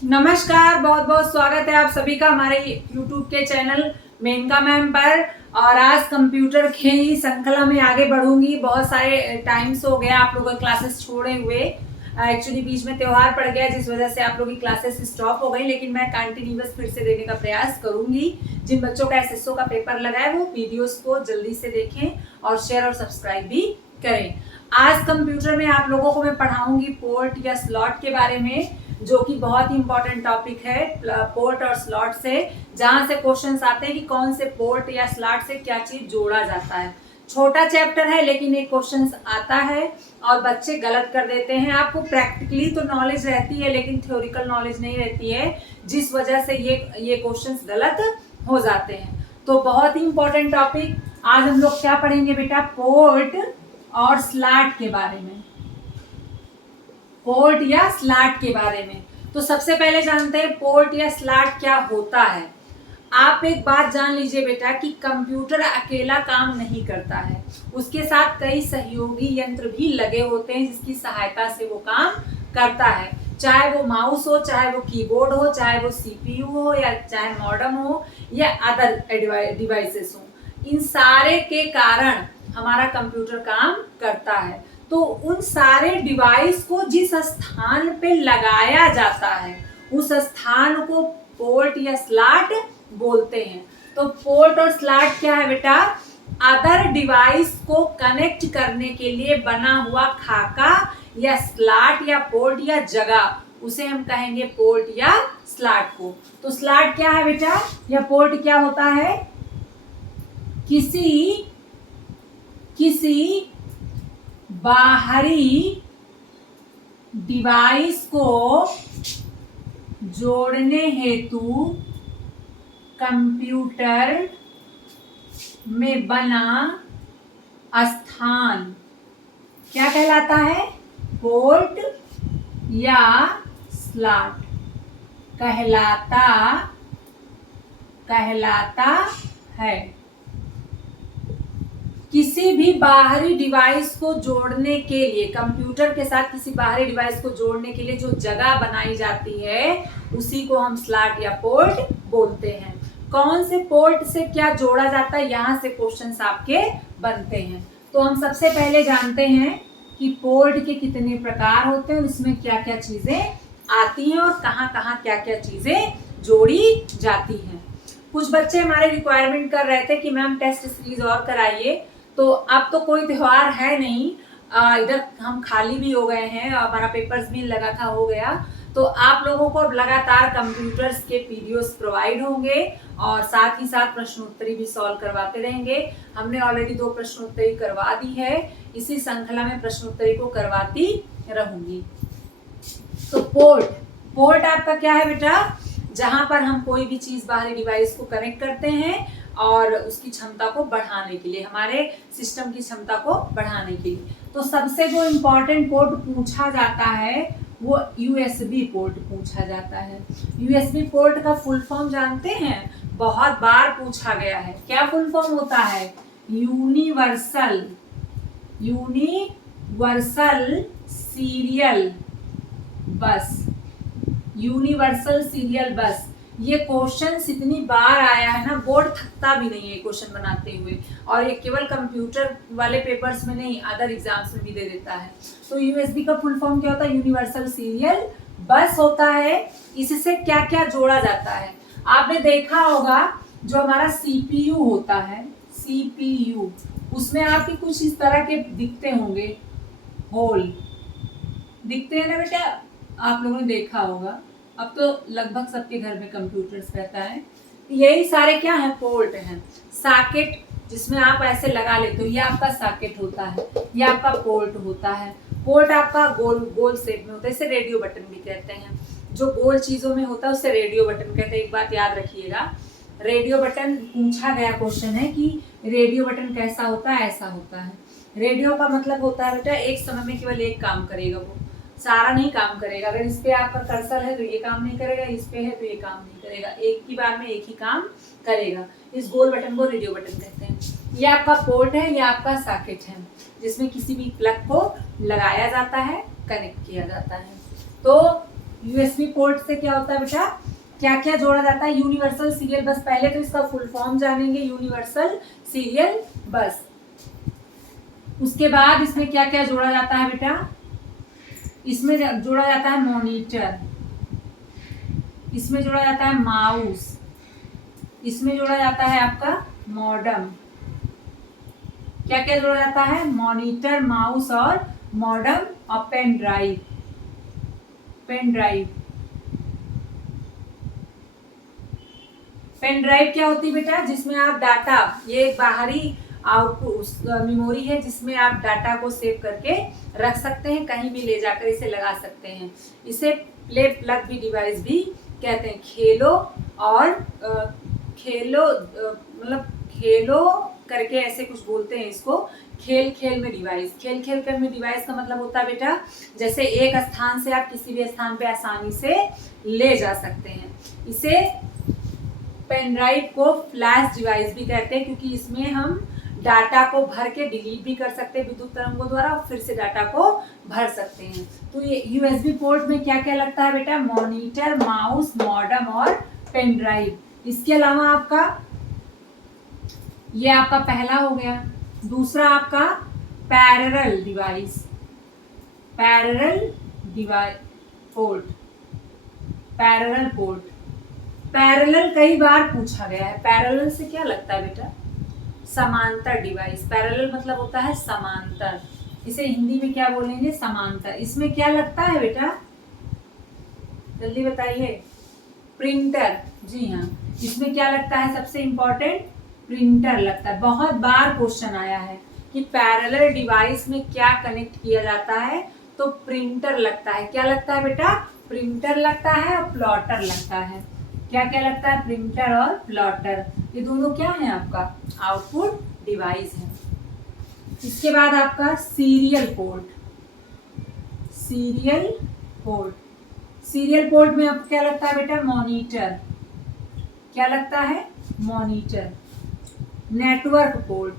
नमस्कार, बहुत बहुत स्वागत है आप सभी का हमारे YouTube के चैनल मेनका मैम पर। और आज कंप्यूटर के ही श्रृंखला में आगे बढ़ूंगी। बहुत सारे टाइम्स हो गया आप लोगों के क्लासेस छोड़े हुए। एक्चुअली बीच में त्योहार पड़ गया जिस वजह से आप लोगों की क्लासेस स्टॉप हो गई, लेकिन मैं कंटिन्यूअस फिर से देने का प्रयास करूंगी। जिन बच्चों का एसएसओ का पेपर लगा है वो वीडियोस को जल्दी से देखें और शेयर और सब्सक्राइब भी करें। आज कंप्यूटर में आप लोगों को मैं पढ़ाऊंगी पोर्ट या स्लॉट के बारे में, जो कि बहुत ही इंपॉर्टेंट टॉपिक है। पोर्ट और स्लॉट से जहां से क्वेश्चंस आते हैं कि कौन से पोर्ट या स्लॉट से क्या चीज जोड़ा जाता है। छोटा चैप्टर है लेकिन एक क्वेश्चंस आता है और बच्चे गलत कर देते हैं। आपको प्रैक्टिकली तो नॉलेज रहती है लेकिन थ्योरिकल नॉलेज नहीं रहती है, जिस वजह से ये क्वेश्चंस गलत हो जाते हैं। तो बहुत ही इंपॉर्टेंट टॉपिक आज हम लोग क्या पढ़ेंगे बेटा, पोर्ट और स्लॉट के बारे में। पोर्ट या स्लॉट के बारे में तो सबसे पहले जानते हैं पोर्ट या स्लॉट क्या होता है। आप एक बात जान लीजिए बेटा कि कंप्यूटर अकेला काम नहीं करता है, उसके साथ कई सहयोगी यंत्र भी लगे होते हैं जिसकी सहायता से वो काम करता है। चाहे वो माउस हो, चाहे वो कीबोर्ड हो, चाहे वो सीपीयू हो, या चाहे मॉडेम हो, या अदर डिवाइसेस हो, इन सारे के कारण हमारा कंप्यूटर काम करता है। तो उन सारे डिवाइस को जिस स्थान पे लगाया जाता है उस स्थान को पोर्ट या स्लॉट बोलते हैं। तो पोर्ट और स्लॉट क्या है बेटा, अदर डिवाइस को कनेक्ट करने के लिए बना हुआ खाका या स्लॉट या पोर्ट या जगह, उसे हम कहेंगे पोर्ट या स्लॉट को। तो स्लॉट क्या है बेटा या पोर्ट क्या होता है, किसी बाहरी डिवाइस को जोड़ने हेतु कंप्यूटर में बना स्थान क्या कहलाता है, पोर्ट या स्लॉट कहलाता है। किसी भी बाहरी डिवाइस को जोड़ने के लिए, कंप्यूटर के साथ किसी बाहरी डिवाइस को जोड़ने के लिए जो जगह बनाई जाती है उसी को हम स्लॉट या पोर्ट बोलते हैं। कौन से पोर्ट से क्या जोड़ा जाता है, यहाँ से क्वेश्चंस आपके बनते हैं। तो हम सबसे पहले जानते हैं कि पोर्ट के कितने प्रकार होते हैं, उसमें क्या क्या चीजें आती हैं और कहाँ कहाँ क्या क्या चीजें जोड़ी जाती हैं। कुछ बच्चे हमारे रिक्वायरमेंट कर रहे थे कि मैम टेस्ट सीरीज और कराइए। तो अब तो कोई त्योहार है नहीं, इधर हम खाली भी हो गए हैं, हमारा पेपर्स भी लगा था हो गया। तो आप लोगों को लगातार कंप्यूटर्स के पीडीएफ प्रोवाइड होंगे और साथ ही साथ प्रश्नोत्तरी भी सॉल्व करवाते रहेंगे। हमने ऑलरेडी 2 प्रश्नोत्तरी करवा दी है, इसी श्रृंखला में प्रश्नोत्तरी को करवाती रहूंगी। तो पोर्ट आपका क्या है बेटा, जहां पर हम कोई भी चीज बाहरी डिवाइस को कनेक्ट करते हैं और उसकी क्षमता को बढ़ाने के लिए, हमारे सिस्टम की क्षमता को बढ़ाने के लिए। तो सबसे जो इम्पोर्टेंट पोर्ट पूछा जाता है वो यूएसबी पोर्ट पूछा जाता है। यूएसबी पोर्ट का फुल फॉर्म जानते हैं, बहुत बार पूछा गया है। क्या फुल फॉर्म होता है, यूनिवर्सल सीरियल बस। यूनिवर्सल सीरियल बस, ये क्वेश्चन इतनी बार आया है ना, बोर्ड थकता भी नहीं है क्वेश्चन बनाते हुए। और ये केवल कंप्यूटर वाले पेपर्स में नहीं, अदर एग्जाम्स में भी दे देता है। तो यूएसबी का फुल फॉर्म क्या होता है, यूनिवर्सल सीरियल बस होता है। इससे क्या क्या जोड़ा जाता है, आपने देखा होगा जो हमारा सीपीयू होता है, सीपीयू, उसमें आपके कुछ इस तरह के दिखते होंगे, होल दिखते हैं ना बेटा, आप लोगों ने देखा होगा। अब तो लगभग सबके घर में कंप्यूटर्स रहता है। यही सारे क्या है, पोर्ट हैं। सॉकेट जिसमें आप ऐसे लगा लेते हो, ये आपका सॉकेट होता है, ये आपका पोर्ट होता है। पोर्ट आपका गोल शेप में होता है, इसे रेडियो बटन भी कहते हैं। जो गोल चीजों में होता है उसे रेडियो बटन कहते हैं। एक बात याद रखिएगा, रेडियो बटन पूछा गया क्वेश्चन है कि रेडियो बटन कैसा होता है, ऐसा होता है। रेडियो का मतलब होता है बेटा एक समय में केवल एक काम करेगा, वो सारा नहीं काम करेगा। अगर इस पे आपका कर्सर है तो ये काम नहीं करेगा, इस पे है तो ये काम नहीं करेगा, एक ही बार में एक ही काम करेगा। इस गोल बटन को रेडियो बटन कहते हैं। ये आपका पोर्ट है, ये आपका सॉकेट है, जिसमें किसी भी प्लग को लगाया जाता है, कनेक्ट किया जाता है। तो यूएसबी पोर्ट से क्या होता है बेटा, क्या क्या जोड़ा जाता है, यूनिवर्सल सीरियल बस। पहले तो इसका फुल फॉर्म जानेंगे, यूनिवर्सल सीरियल बस। उसके बाद इसमें क्या क्या जोड़ा जाता है बेटा, इसमें जोड़ा जाता है मॉनिटर, इसमें जोड़ा जाता है माउस, इसमें जोड़ा जाता है आपका मॉडम। क्या क्या जोड़ा जाता है, मॉनिटर, माउस और मॉडम और pen drive. Pen drive, pen drive क्या होती है बेटा, जिसमें आप डाटा, ये एक बाहरी आउटपुट मेमोरी है जिसमें आप डाटा को सेव करके रख सकते हैं, कहीं भी ले जाकर इसे लगा सकते हैं। इसे प्ले प्लग भी डिवाइस भी कहते हैं। खेलो और खेलो मतलब खेलो करके ऐसे कुछ बोलते हैं इसको। खेल खेल में डिवाइस, खेल खेल कर में डिवाइस का मतलब होता है बेटा, जैसे एक स्थान से आप किसी भी स्थान पे आसानी से ले जा सकते हैं। इसे पेन ड्राइव को फ्लैश डिवाइस भी कहते हैं, क्योंकि इसमें हम डाटा को भर के डिलीट भी कर सकते हैं विद्युत तरंगों द्वारा, और फिर से डाटा को भर सकते हैं। तो ये यूएसबी पोर्ट में क्या क्या लगता है बेटा, मॉनिटर, माउस, मॉडम और पेन ड्राइव। इसके अलावा आपका ये आपका पहला हो गया। दूसरा आपका parallel device, parallel device port, parallel port. Parallel कई बार पूछा गया है। पैरेलल से क्या लगता है बेटा, समांतर डिवाइस। पैरेलल मतलब होता है समांतर, इसे हिंदी में क्या बोलेंगे, समांतर। इसमें क्या लगता है बेटा, जल्दी बताइए, प्रिंटर। जी हाँ, इसमें क्या लगता है, सबसे इंपॉर्टेंट प्रिंटर लगता है। बहुत बार क्वेश्चन आया है कि पैरेलल डिवाइस में क्या कनेक्ट किया जाता है, तो प्रिंटर लगता है। क्या लगता है बेटा, प्रिंटर लगता है और प्लॉटर लगता है। क्या क्या लगता है, प्रिंटर और प्लॉटर। ये दोनों क्या है, आपका आउटपुट डिवाइस है। इसके बाद आपका serial port, serial port. Serial port में आपको क्या लगता है बेटा, मॉनिटर। क्या लगता है, monitor. Network port,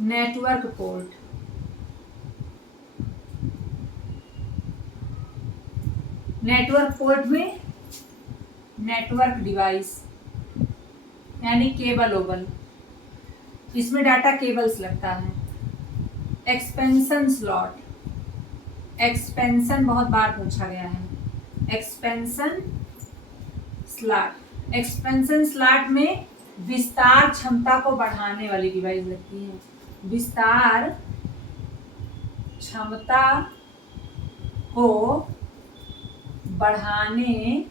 network port. Network port में नेटवर्क डिवाइस यानी केबल ओबल, इसमें डाटा केबल्स लगता है। एक्सपेंशन स्लॉट, एक्सपेंशन बहुत बार पूछा गया है। एक्सपेंशन स्लॉट, एक्सपेंशन स्लॉट में विस्तार क्षमता को बढ़ाने वाली डिवाइस लगती है। विस्तार क्षमता को बढ़ाने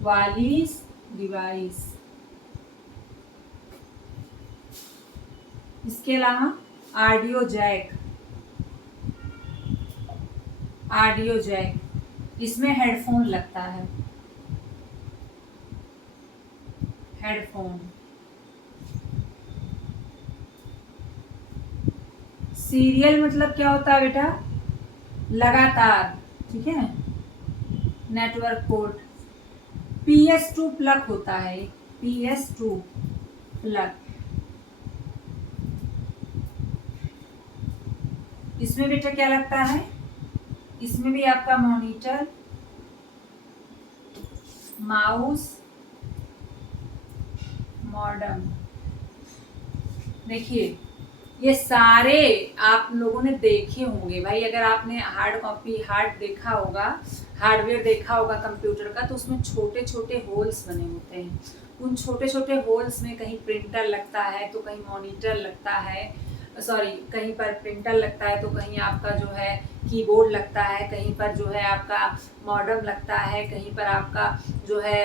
वाली डिवाइस। इसके अलावा ऑडियो जैक, ऑडियो जैक, इसमें हेडफोन लगता है। हेडफोन। सीरियल मतलब क्या होता है बेटा, लगातार, ठीक है। नेटवर्क पोर्ट, PS2 प्लग होता है, PS2 प्लग। इसमें बेटा क्या लगता है, इसमें भी आपका मॉनिटर, माउस, मॉडम। देखिए ये सारे आप लोगों ने देखे होंगे भाई, अगर आपने हार्ड कॉपी, हार्ड देखा होगा, हार्डवेयर देखा होगा कंप्यूटर का, तो उसमें छोटे छोटे होल्स बने होते हैं। उन छोटे छोटे होल्स में कहीं प्रिंटर लगता है तो कहीं मॉनिटर लगता है, सॉरी कहीं पर प्रिंटर लगता है तो कहीं आपका जो है कीबोर्ड लगता है, कहीं पर जो है आपका मॉडम लगता है, कहीं पर आपका जो है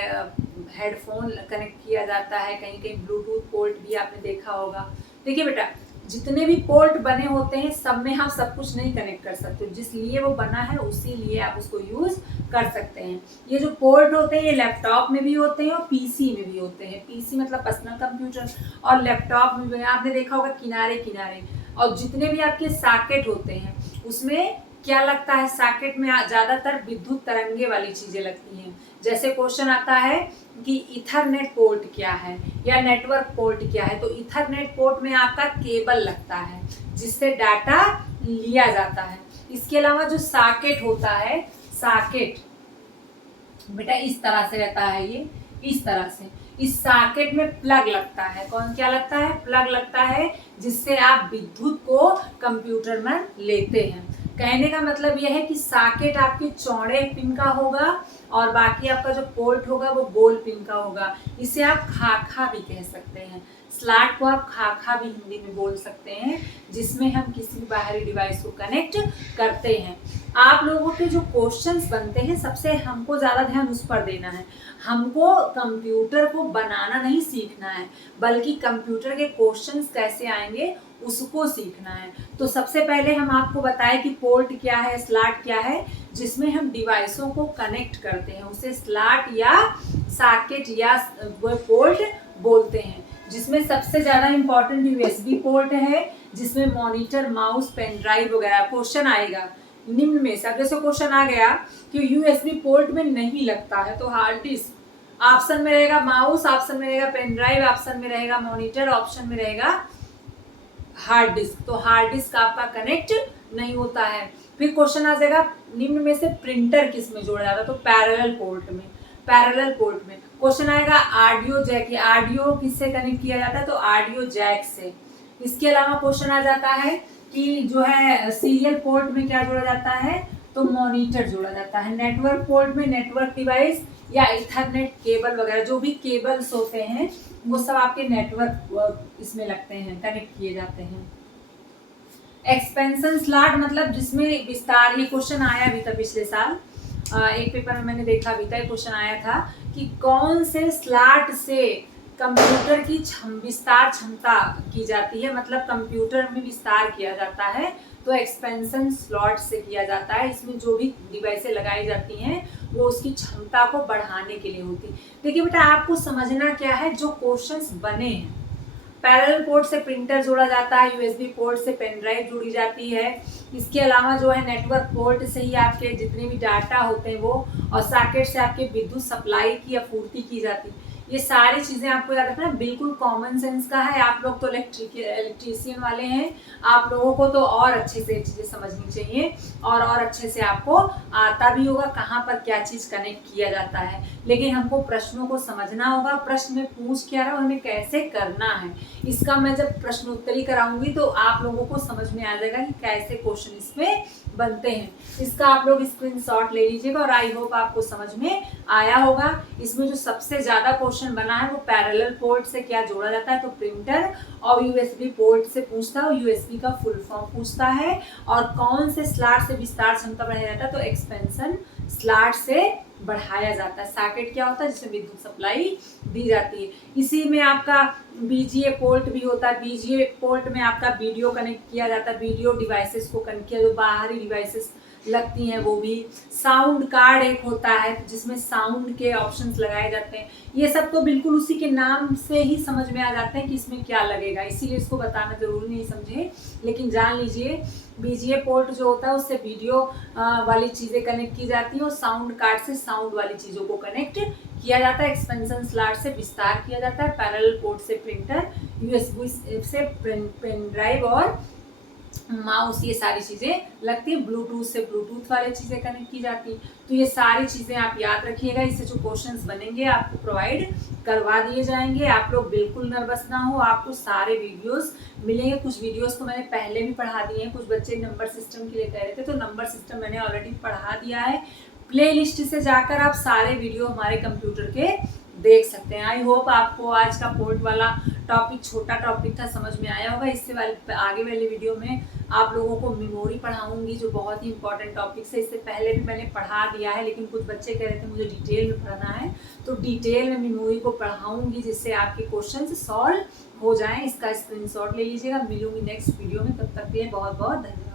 हेडफोन कनेक्ट किया जाता है, कहीं कहीं ब्लूटूथ पोर्ट भी आपने देखा होगा। देखिए बेटा, जितने भी पोर्ट बने होते हैं सब में हम सब कुछ नहीं कनेक्ट कर सकते, जिस लिए वो बना है उसी लिए आप उसको यूज कर सकते हैं। ये जो पोर्ट होते हैं ये लैपटॉप में भी होते हैं और पीसी में भी होते हैं। पीसी मतलब पर्सनल कंप्यूटर, और लैपटॉप में भी आपने देखा होगा किनारे किनारे। और जितने भी आपके सॉकेट होते हैं उसमें क्या लगता है, सॉकेट में ज्यादातर विद्युत तरंगे वाली चीजें लगती हैं। जैसे क्वेश्चन आता है कि इथरनेट पोर्ट क्या है या नेटवर्क पोर्ट क्या है, तो इथरनेट पोर्ट में आपका केबल लगता है जिससे डाटा लिया जाता है। इसके अलावा जो सॉकेट होता है, सॉकेट बेटा इस तरह से रहता है, ये इस तरह से, इस सॉकेट में प्लग लगता है। कौन क्या लगता है? प्लग लगता है, जिससे आप विद्युत को कंप्यूटर में लेते हैं। कहने का मतलब यह है कि सॉकेट आपके चौड़े पिन का होगा और बाकी आपका जो पोर्ट होगा वो गोल पिन का होगा। इसे आप खाखा भी कह सकते हैं। स्लॉट को आप खाखा भी हिंदी में बोल सकते हैं, जिसमें हम किसी भी बाहरी डिवाइस को कनेक्ट करते हैं। आप लोगों के जो क्वेश्चंस बनते हैं, सबसे हमको ज़्यादा ध्यान उस पर देना है। हमको कंप्यूटर को बनाना नहीं सीखना है, बल्कि कंप्यूटर के क्वेश्चंस कैसे आएंगे उसको सीखना है। तो सबसे पहले हम आपको बताएं कि पोर्ट क्या है, स्लॉट क्या है, जिसमें हम डिवाइसों को कनेक्ट करते हैं, उसे स्लॉट या सॉकेट या पोर्ट बोलते हैं। जिसमें सबसे ज़्यादा इम्पोर्टेंट यूएसबी पोर्ट है, जिसमें मॉनिटर, माउस, पेन ड्राइव वगैरह। क्वेश्चन आएगा निम्न में से, अब जैसे क्वेश्चन आ गया कि यूएसबी पोर्ट में नहीं लगता है, तो हार्ड डिस्क ऑप्शन में रहेगा, माउस ऑप्शन में रहेगा, पेन ड्राइव ऑप्शन में रहेगा, मॉनिटर ऑप्शन में रहेगा, हार्ड डिस्क। तो हार्ड डिस्क आपका कनेक्ट नहीं होता है। फिर क्वेश्चन आ जाएगा निम्न में से प्रिंटर किस में जोड़ा जाता है, तो पैरेलल पोर्ट में। पैरेलल पोर्ट में क्वेश्चन आएगा ऑडियो जैक, ऑडियो किससे कनेक्ट किया जाता है, तो ऑडियो जैक से। इसके अलावा क्वेश्चन आ जाता है कि जो है सीरियल पोर्ट में क्या जोड़ा जाता है, तो मॉनिटर जोड़ा जाता है। नेटवर्क पोर्ट में नेटवर्क डिवाइस या इथरनेट केबल वगैरह, जो भी केबल्स होते हैं वो सब आपके नेटवर्क इसमें लगते हैं, कनेक्ट किए जाते हैं। एक्सपेंशन स्लॉट मतलब जिसमें विस्तार, ये क्वेश्चन आया भी था पिछले साल, एक पेपर में मैंने देखा भी था, क्वेश्चन आया था कि कौन से स्लॉट से कंप्यूटर की विस्तार क्षमता की जाती है, मतलब कंप्यूटर में विस्तार किया जाता है, तो एक्सपेंशन स्लॉट से किया जाता है। इसमें जो भी डिवाइसें लगाई जाती हैं वो उसकी क्षमता को बढ़ाने के लिए होती है। देखिए बेटा, आपको समझना क्या है, जो क्वेश्चंस बने हैं, पैरेलल पोर्ट से प्रिंटर जोड़ा जाता है, यूएसबी पोर्ट से पेन ड्राइव जुड़ी जाती है। इसके अलावा जो है नेटवर्क पोर्ट से ही आपके जितने भी डाटा होते हैं वो, और सॉकेट से आपके विद्युत सप्लाई की आपूर्ति की जाती है। ये सारी चीज़ें आपको याद रखना, बिल्कुल कॉमन सेंस का है। आप लोग तो इलेक्ट्रीशियन वाले हैं, आप लोगों को तो और अच्छे से चीज़ें समझनी चाहिए और अच्छे से आपको आता भी होगा कहाँ पर क्या चीज़ कनेक्ट किया जाता है। लेकिन हमको प्रश्नों को समझना होगा, प्रश्न में पूछ क्या रहा है और हमें कैसे करना है। इसका मैं जब प्रश्नोत्तरी कराऊंगी तो आप लोगों को समझ में आ जाएगा कि कैसे क्वेश्चन इसमें बनते हैं। इसका आप लोग स्क्रीनशॉट ले लीजिएगा और आई होप आपको समझ में आया होगा। इसमें जो सबसे ज़्यादा क्वेश्चन बना है वो पैरेलल पोर्ट से क्या जोड़ा जाता है, तो प्रिंटर, और यूएसबी पोर्ट से पूछता है, यूएसबी का फुल फॉर्म पूछता है, और कौन से स्लॉट से विस्तार क्षमता बढ़ाया जाता है, तो एक्सपेंशन स्लॉट से बढ़ाया जाता है। सॉकेट क्या होता है, जिसमें विद्युत सप्लाई दी जाती है। इसी में आपका बीजीए पोर्ट भी होता है। बीजीए पोर्ट में आपका वीडियो कनेक्ट किया जाता है, वीडियो डिवाइसेस को कनेक्ट किया, जो बाहरी डिवाइसेस लगती हैं वो भी। साउंड कार्ड एक होता है जिसमें साउंड के ऑप्शंस लगाए जाते हैं। ये सब तो बिल्कुल उसी के नाम से ही समझ में आ जाते हैं कि इसमें क्या लगेगा, इसीलिए इसको बताना जरूरी नहीं समझे, लेकिन जान लीजिए बीजीए पोर्ट जो होता है उससे वीडियो वाली चीज़ें कनेक्ट की जाती हैं और साउंड कार्ड से साउंड वाली चीज़ों को कनेक्ट किया जाता है। एक्सपेंशन स्लॉट से विस्तार किया जाता है, पैरेलल पोर्ट से प्रिंटर, यूएसबी से पेन ड्राइव और माउस, ये सारी चीज़ें लगती हैं। ब्लूटूथ से ब्लूटूथ वाली चीज़ें कनेक्ट की जाती हैं। तो ये सारी चीज़ें आप याद रखिएगा, इससे जो क्वेश्चंस बनेंगे आपको प्रोवाइड करवा दिए जाएंगे। आप लोग बिल्कुल नर्वस ना हो, आपको सारे वीडियोस मिलेंगे। कुछ वीडियोस तो मैंने पहले भी पढ़ा दिए हैं, कुछ बच्चे नंबर सिस्टम के लिए कह रहे थे, तो नंबर सिस्टम मैंने ऑलरेडी पढ़ा दिया है। प्ले लिस्ट से जाकर आप सारे वीडियो हमारे कंप्यूटर के देख सकते हैं। आई होप आपको आज का पोर्ट वाला टॉपिक, छोटा टॉपिक था, समझ में आया होगा। इससे आगे वाले वीडियो में आप लोगों को मेमोरी पढ़ाऊंगी, जो बहुत ही इंपॉर्टेंट टॉपिक है। इससे पहले भी मैंने पढ़ा दिया है, लेकिन कुछ बच्चे कह रहे थे मुझे डिटेल में पढ़ना है, तो डिटेल में मेमोरी को पढ़ाऊंगी, जिससे आपके क्वेश्चन सॉल्व हो जाएं। इसका स्क्रीनशॉट ले लीजिएगा। मिलूंगी नेक्स्ट वीडियो में, तब तक के लिए बहुत बहुत धन्यवाद।